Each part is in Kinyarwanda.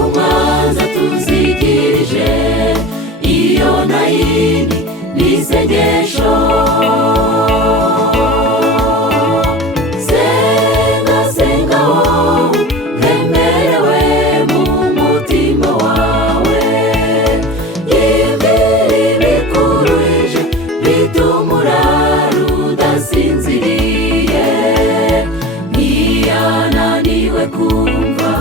urumanza tuzigirije, iyo nayindi n'isengesho. Senga senga wowe uremerewe mu mutima wawe, yibwira ibikuruhije bituma urara udasinziriye. Ntiyananiwe kumva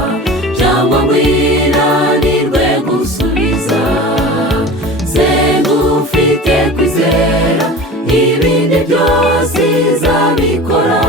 cyangwa ngo inanirwe gusubiza. Senga ufite kwizera, ibindi byose izabikora.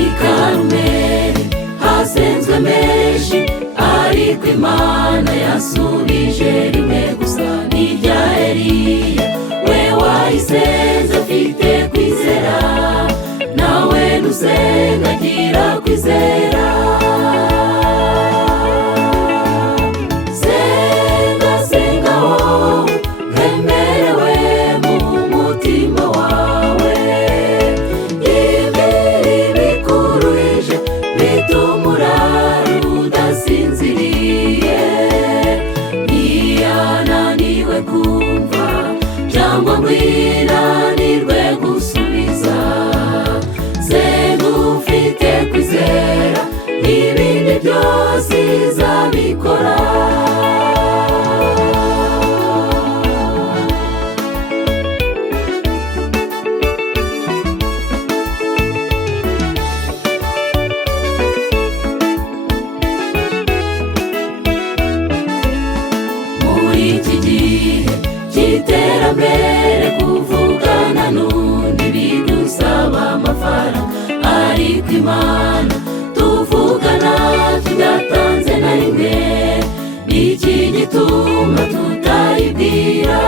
I Karumeli hasenzwe menshi, ariko Imana yasubije rimwe gusa. N'irya Eliya we wayisenze afite kwizera, nawe nusenga agira kwizera. Senga senga wowe uremerewe mu mutima wawe, yibwira ibikuruhije bituma urara udasinziriye. Ntiyananiwe kumva cyangwa ngo inanirwe gusubiza. Senga ufite kwizera, ibindi byose izabikora. Muri iki gihe cy'iterambere, kuvugana n'undi bidusaba amafaranga, ariko Imana tuvugana tudatanze na rimwe. Iki gituma tutayibwira.